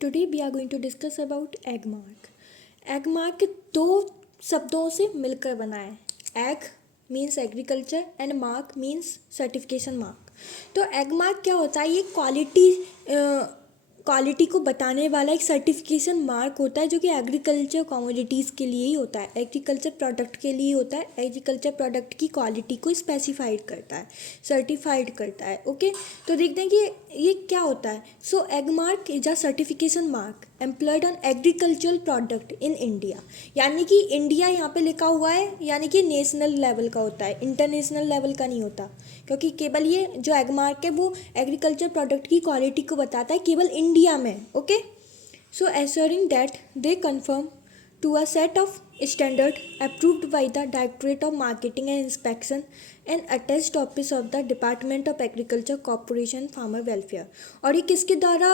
Today we are going to discuss about egg mark. Egg mark दो शब्दों से मिलकर बना है. Egg means agriculture and mark means certification mark. तो एग मार्क क्या होता है? ये क्वालिटी को बताने वाला एक सर्टिफिकेशन मार्क होता है जो कि एग्रीकल्चर कमोडिटीज़ के लिए ही होता है, एग्रीकल्चर प्रोडक्ट के लिए होता है. एग्रीकल्चर प्रोडक्ट की क्वालिटी को स्पेसिफाइड करता है, सर्टिफाइड करता है. ओके, तो देखते हैं कि ये क्या होता है. So Agmark is a certification mark employed on agricultural product in India. यानी कि इंडिया यहाँ पे लिखा हुआ है, यानी कि नेशनल लेवल का होता है, इंटरनेशनल लेवल का नहीं होता, क्योंकि केवल ये जो एग मार्क है वो एग्रीकल्चर प्रोडक्ट की क्वालिटी को बताता है केवल इंडिया में. Okay, so assuring that they confirm to a set of standard approved by the Directorate of Marketing and Inspection and attached office of the Department of Agriculture Corporation Farmer Welfare. और ये किसके द्वारा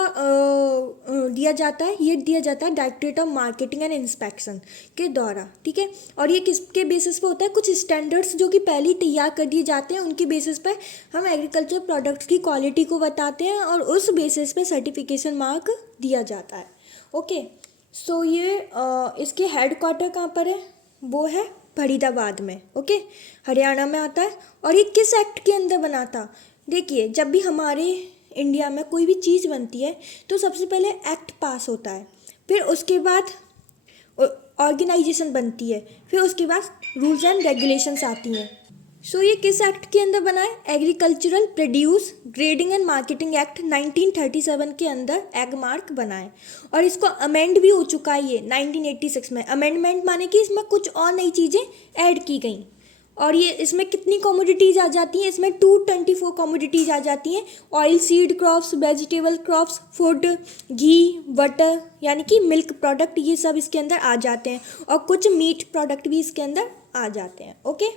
दिया जाता है? ये दिया जाता है directorate of marketing and inspection के द्वारा. ठीक है, और ये किसके बेसिस पे होता है? कुछ स्टैंडर्ड्स जो कि पहले ही तैयार कर दिए जाते हैं, उनकी बेसिस पे हम एग्रीकल्चर प्रोडक्ट्स की क्वालिटी को बताते हैं और उस बेसिस पे सर्टिफिकेशन मार्क दिया जाता है. ओके, सो ये इसके हेड क्वार्टर कहाँ पर है? वो है फरीदाबाद में. ओके, हरियाणा में आता है. और ये किस एक्ट के अंदर बना था? देखिए, जब भी हमारे इंडिया में कोई भी चीज़ बनती है तो सबसे पहले एक्ट पास होता है, फिर उसके बाद ऑर्गेनाइजेशन बनती है, फिर उसके बाद रूल्स एंड रेगुलेशंस आती हैं. सो ये किस एक्ट के अंदर बना है? Agricultural produce grading and marketing act 1937 के अंदर एग मार्क बना है. और इसको अमेंड भी हो चुका है ये 1986 में. अमेंडमेंट माने कि इसमें कुछ और नई चीज़ें ऐड की गई. और ये इसमें कितनी कमोडिटीज़ आ जाती हैं? इसमें 224 कमोडिटीज़ आ जाती हैं. Oil seed crops, vegetable crops, food, ghee, butter यानी कि मिल्क प्रोडक्ट, ये सब इसके अंदर आ जाते हैं. और कुछ मीट प्रोडक्ट भी इसके अंदर आ जाते हैं. ओके,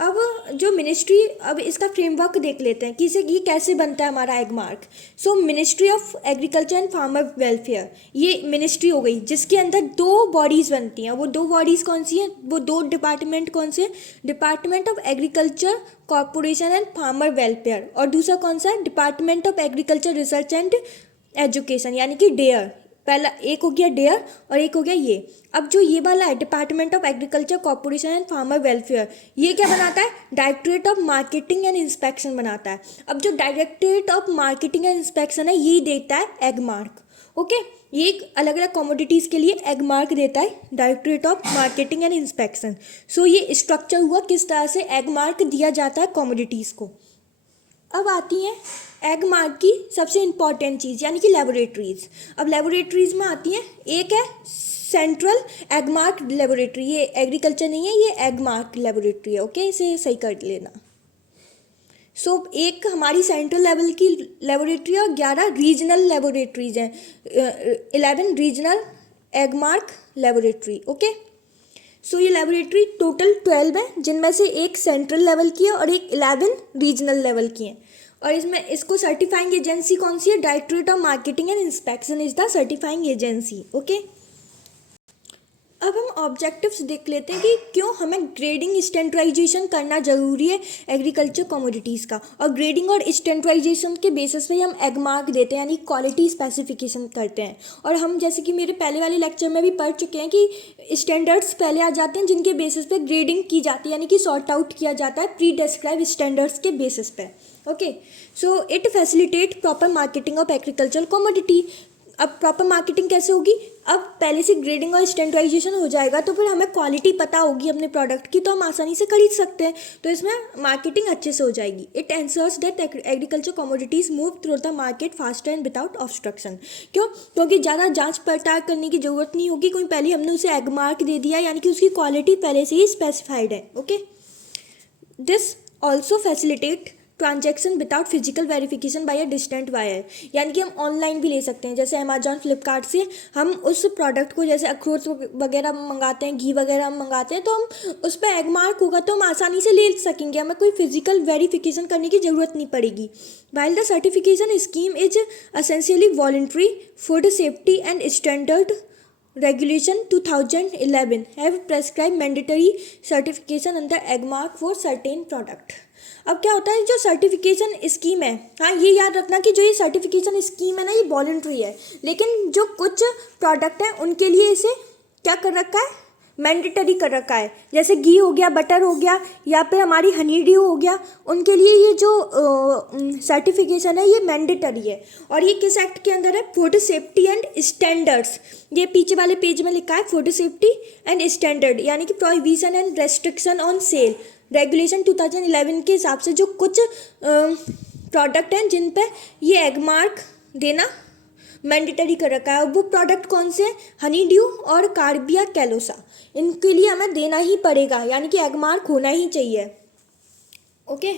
अब जो मिनिस्ट्री, अब इसका फ्रेमवर्क देख लेते हैं कि इसे ये कैसे बनता है हमारा egg mark. So ministry of agriculture and farmer welfare, ये मिनिस्ट्री हो गई जिसके अंदर दो बॉडीज़ बनती हैं. वो दो बॉडीज़ कौन सी हैं? वो दो डिपार्टमेंट कौन से? Department of agriculture corporation and farmer welfare, और दूसरा कौन सा है? Department of agriculture research and education, यानी कि डेयर. पहला एक हो गया डेयर और एक हो गया ये. अब जो ये वाला है department of agriculture corporation and farmer welfare, ये क्या बनाता है? Directorate of marketing and inspection बनाता है. अब जो directorate of marketing and inspection है यही देता है एग मार्क. ओके, ये एक अलग अलग कमोडिटीज़ के लिए एग मार्क देता है directorate of marketing and inspection. So ये स्ट्रक्चर हुआ किस तरह से एग मार्क दिया जाता है कमोडिटीज़ को. अब आती हैं एग मार्क की सबसे इम्पॉर्टेंट चीज़, यानी कि लेबोरेटरीज़. अब लेबोरेटरीज़ में आती हैं, एक है सेंट्रल एग मार्क लेबोरेटरी. ये एग्रीकल्चर नहीं है, ये एग मार्क लेबोरेटरी है. ओके, इसे सही कर लेना. सो एक हमारी सेंट्रल लेवल की लेबोरेटरी और 11 रीजनल लेबोरेटरीज हैं. 11 regional Agmark laboratory. Okay, so ये लेबोरेटरी टोटल 12 है, जिनमें से एक सेंट्रल लेवल की है और एक 11 रीजनल लेवल की है. और इसमें इसको सर्टिफाइंग एजेंसी कौन सी है? Directorate of marketing and inspection is the certifying agency. Okay, अब हम ऑब्जेक्टिव्स देख लेते हैं कि क्यों हमें ग्रेडिंग स्टैंडर्डाइजेशन करना ज़रूरी है एग्रीकल्चर कमोडिटीज़ का. और ग्रेडिंग और स्टैंडर्डाइजेशन के बेसिस पे हम एग मार्क देते हैं, यानी क्वालिटी स्पेसिफिकेशन करते हैं. और हम जैसे कि मेरे पहले वाले लेक्चर में भी पढ़ चुके हैं कि स्टैंडर्ड्स पहले आ जाते हैं जिनके बेसिस पे ग्रेडिंग की जाती है, यानी कि सॉर्ट आउट किया जाता है प्री डिस्क्राइब स्टैंडर्ड्स के बेसिस पे. Okay, so it facilitate proper marketing of agriculture commodity. अब प्रॉपर मार्केटिंग कैसे होगी? अब पहले से ग्रेडिंग और स्टैंडर्डाइजेशन हो जाएगा तो फिर हमें क्वालिटी पता होगी अपने प्रोडक्ट की, तो हम आसानी से खरीद सकते हैं. तो इसमें मार्केटिंग अच्छे से हो जाएगी. It ensures that agriculture commodities move through the market faster and without obstruction. क्यों? क्योंकि ज़्यादा जांच पड़ताल करने की ज़रूरत नहीं होगी. कोई पहले हमने उसे एग मार्क दे दिया, यानी कि उसकी क्वालिटी पहले से ही स्पेसिफाइड है. Okay, this also facilitate transaction without physical verification bye a distant wire. यानी कि हम ऑनलाइन भी ले सकते हैं, जैसे अमेजॉन फ्लिपकार्ट से हम उस प्रोडक्ट को, जैसे अखरोट वगैरह मंगाते हैं, घी वगैरह हम मंगाते हैं, तो हम उस पर एग मार्क होगा तो हम आसानी से ले सकेंगे, हमें कोई फिजिकल वेरिफिकेशन करने की ज़रूरत नहीं पड़ेगी. While the certification scheme is essentially voluntary, food safety and standard Regulation 2011 have prescribed mandatory certification under egg mark for certain product. अब क्या होता है, जो सर्टिफिकेशन स्कीम है, हाँ ये याद रखना कि जो ये सर्टिफिकेशन स्कीम है ना, ये वॉलंटरी है, लेकिन जो कुछ प्रोडक्ट हैं उनके लिए इसे क्या कर रखा है, मैंडेटरी कर रखा है। जैसे घी हो गया, बटर हो गया, या फिर हमारी हनी ड्यू हो गया, उनके लिए ये जो सर्टिफिकेशन है ये मैंडेटरी है। और ये किस एक्ट के अंदर है, फूड सेफ्टी एंड स्टैंडर्ड्स। ये पीछे वाले पेज में लिखा है फूड सेफ्टी एंड स्टैंडर्ड, यानी कि prohibition and restriction on sale. Regulation 2011 के हिसाब से जो कुछ प्रोडक्ट हैं जिन पे ये एग मार्क देना मैंडेटरी कर रखा है। वो प्रोडक्ट कौन से हैं, हनी ड्यू और कार्बिया कैलोसा, इनके लिए हमें देना ही पड़ेगा, यानी कि एग मार्क होना ही चाहिए। Okay,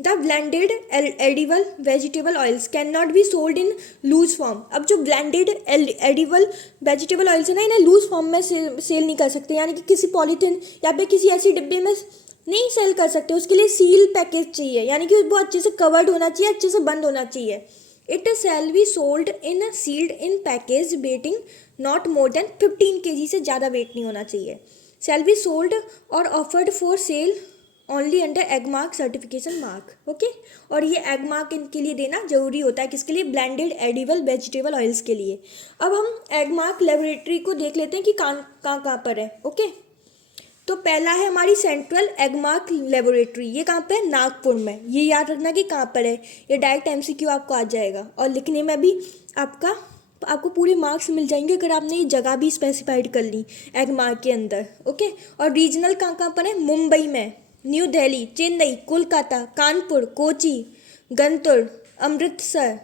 the blended edible vegetable oils can not be sold in loose form. अब जो ब्लेंडेड एडिबल वेजिटेबल ऑयल्स है ना, इन्हें लूज फॉर्म में सेल नहीं कर सकते, यानी कि किसी पॉलीथिन या फिर किसी ऐसी डिब्बे में नहीं सेल कर सकते। उसके लिए सील पैकेज चाहिए, यानी कि वो अच्छे से कवर्ड होना चाहिए, अच्छे से बंद होना चाहिए। It shall be sold in sealed in package weighting not more than 15 kg, से ज़्यादा वेट नहीं होना चाहिए। शैल बी सोल्ड और offered for sale only under Agmark certification mark. Okay, और ये एग मार्क इनके लिए देना जरूरी होता है, किसके लिए, ब्लेंडेड एडिबल वेजिटेबल ऑयल्स के लिए। अब हम एग मार्क लेबोरेटरी को देख लेते हैं कि कहाँ पर है। ओके, तो पहला है हमारी सेंट्रल एग मार्क लेबोरेटरी। ये कहाँ पे है, नागपुर में। ये याद रखना कि कहाँ पर है, ये डायरेक्ट MCQ आपको आ जाएगा, और लिखने में भी आपको पूरे मार्क्स मिल जाएंगे अगर आपने ये जगह भी स्पेसिफाइड कर ली एग मार्क के अंदर। ओके, और रीजनल कहाँ पर है, मुंबई में, न्यू दिल्ली, चेन्नई, कोलकाता, कानपुर, कोची, गंतुर, अमृतसर,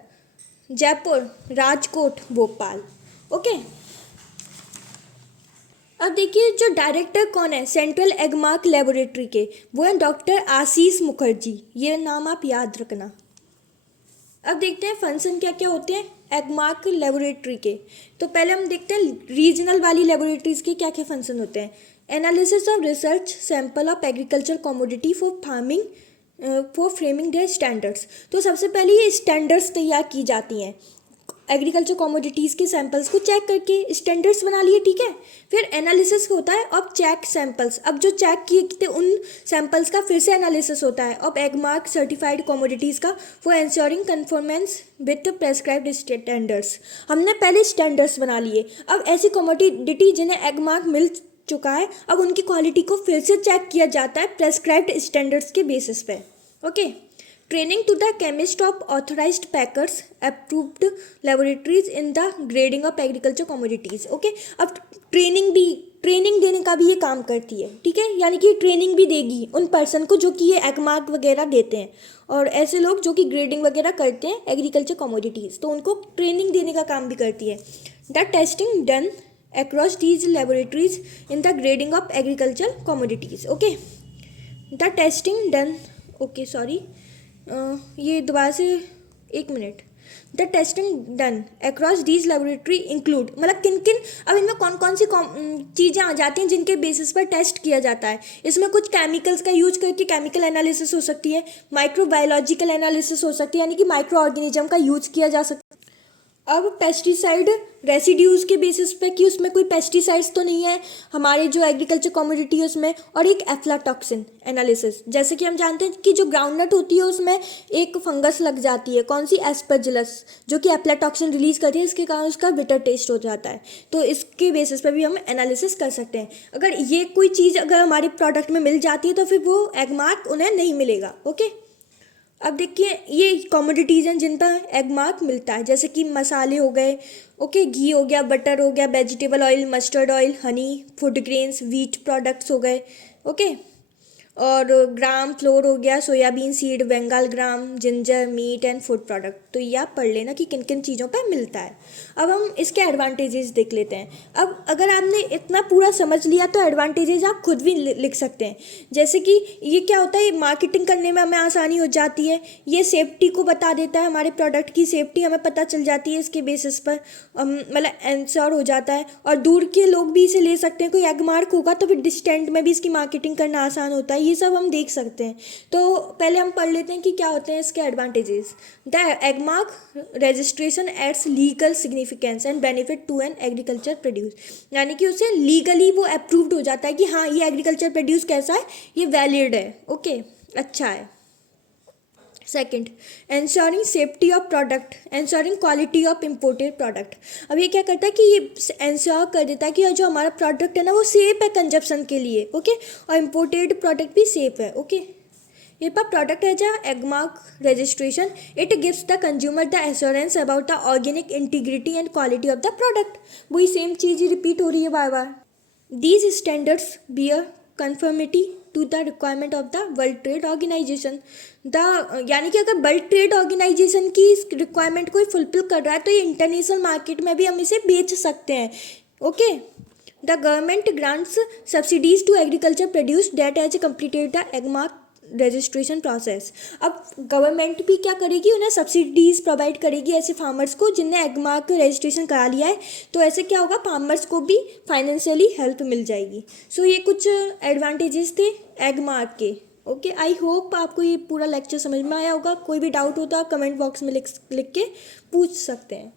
जयपुर, राजकोट, भोपाल। ओके, अब देखिए जो डायरेक्टर कौन है सेंट्रल एग मार्क लेबोरेटरी के, वो है डॉक्टर आशीष मुखर्जी। ये नाम आप याद रखना। अब देखते हैं फंक्शन क्या क्या होते हैं एग मार्क लेबोरेटरी के। तो पहले हम देखते हैं रीजनल वाली लेबोरेटरीज के क्या क्या फंक्शन होते हैं। Analysis of research sample of agriculture commodity for farming for framing there standards. तो सबसे पहले ये स्टैंडर्ड्स तैयार की जाती हैं, एग्रीकल्चर कमोडिटीज़ के सैंपल्स को चेक करके स्टैंडर्ड्स बना लिए, ठीक है। फिर एनालिसिस होता है ऑफ चेक सैंपल्स। अब जो चेक किए थे उन सैंपल्स का फिर से एनालिसिस होता है of Agmark certified commodities का for ensuring conformance with prescribed standards. हमने पहले स्टैंडर्ड्स बना लिए, अब ऐसी कमोडिटी जिन्हें एग मार्क मिल चुका है, अब उनकी क्वालिटी को फिर से चेक किया जाता है प्रेस्क्राइब्ड स्टैंडर्ड्स के बेसिस पे। Okay, training to the chemist of authorised packers approved laboratories in the grading of agriculture commodities. Okay, अब ट्रेनिंग देने का भी ये काम करती है, ठीक है, यानी कि ट्रेनिंग भी देगी उन पर्सन को जो कि ये एग मार्क वगैरह देते हैं, और ऐसे लोग जो कि ग्रेडिंग वगैरह करते हैं एग्रीकल्चर कमोडिटीज़, तो उनको ट्रेनिंग देने का काम भी करती है। The testing done across these laboratories in the grading of agricultural commodities. Okay, the testing done, okay sorry, ये दोबारा से एक minute. The testing done across these laboratory include, मतलब किन किन, अब इनमें कौन कौन सी चीज़ें आ जाती हैं जिनके बेसिस पर टेस्ट किया जाता है। इसमें कुछ केमिकल्स का यूज करके केमिकल एनालिसिस हो सकती है, माइक्रोबायोलॉजिकल एनालिसिस हो सकती है, यानी कि माइक्रो ऑर्गेनिज्म का यूज किया जा सकता है। अब पेस्टिसाइड रेसिड्यूज़ के बेसिस पे कि उसमें कोई पेस्टिसाइड्स तो नहीं है हमारे जो एग्रीकल्चर कमोडिटी है उसमें, और एक एफ्लाटॉक्सिन एनालिसिस। जैसे कि हम जानते हैं कि जो ग्राउंडनट होती है उसमें एक फंगस लग जाती है, कौन सी, एस्परजिलस, जो कि एफ्लाटॉक्सिन रिलीज करती है, इसके कारण उसका बिटर टेस्ट हो जाता है। तो इसके बेसिस पे भी हम एनालिसिस कर सकते हैं। अगर ये कोई चीज़ अगर हमारे प्रोडक्ट में मिल जाती है तो फिर वो एग मार्क उन्हें नहीं मिलेगा। ओके, अब देखिए ये कमोडिटीज़ हैं जिन पर एग मार्क मिलता है, जैसे कि मसाले हो गए, ओके, घी हो गया, बटर हो गया, vegetable oil, mustard oil, honey, food grains, wheat products हो गए, ओके, और ग्राम फ्लोर हो गया, soybean seed, Bengal gram, ginger, meat and food product. तो ये आप पढ़ लेना कि किन किन चीज़ों पर मिलता है। अब हम इसके एडवांटेजेस देख लेते हैं। अब अगर आपने इतना पूरा समझ लिया तो एडवांटेजेस आप खुद भी लिख सकते हैं। जैसे कि ये क्या होता है, मार्केटिंग करने में हमें आसानी हो जाती है, ये सेफ्टी को बता देता है, हमारे प्रोडक्ट की सेफ्टी हमें पता चल जाती है इसके बेसिस पर, मतलब एंश्योर हो जाता है। और दूर के लोग भी इसे ले सकते हैं, कोई एग मार्क होगा तो फिर डिस्टेंट में भी इसकी मार्केटिंग करना आसान होता है। ये सब हम देख सकते हैं। तो पहले हम पढ़ लेते हैं कि क्या होते हैं इसके advantages. The Agmark registration aids legal significance and benefit to an agriculture produce, यानी कि उसे लीगली वो अप्रूव्ड हो जाता है कि हाँ ये एग्रीकल्चर प्रोड्यूस कैसा है, ये वैलिड है, ओके, अच्छा है। Second, ensuring safety of product, ensuring quality of imported product. अब ये क्या करता है कि ये इंश्योर कर देता है कि जो हमारा प्रोडक्ट है ना वो सेफ है कंजप्शन के लिए, ओके, और इम्पोर्टेड प्रोडक्ट भी सेफ है, ओके। ये पर प्रोडक्ट है जो Agmark registration, it gives the consumer the assurance about the organic integrity and quality of the product. वही सेम चीज़ ही रिपीट हो रही है बार बार। These standards bear conformity to the requirement of the World Trade Organisation. यानी कि अगर वर्ल्ड ट्रेड ऑर्गेनाइजेशन की इस रिक्वायरमेंट को फुलफिल कर रहा है तो ये इंटरनेशनल मार्केट में भी हम इसे बेच सकते हैं, okay. The government grants subsidies to agriculture produce that has completed the Agmark registration process. अब गवर्नमेंट भी क्या करेगी, उन्हें सब्सिडीज़ प्रोवाइड करेगी ऐसे फार्मर्स को जिनने एगमार्क रजिस्ट्रेशन करा लिया है। तो ऐसे क्या होगा, फार्मर्स को भी फाइनेंशियली हेल्प मिल जाएगी। सो ये कुछ एडवांटेजेस थे एगमार्क के, ओके। आई होप आपको ये पूरा लेक्चर समझ में आया होगा। कोई भी डाउट हो तो आप कमेंट बॉक्स में लिख के पूछ सकते हैं।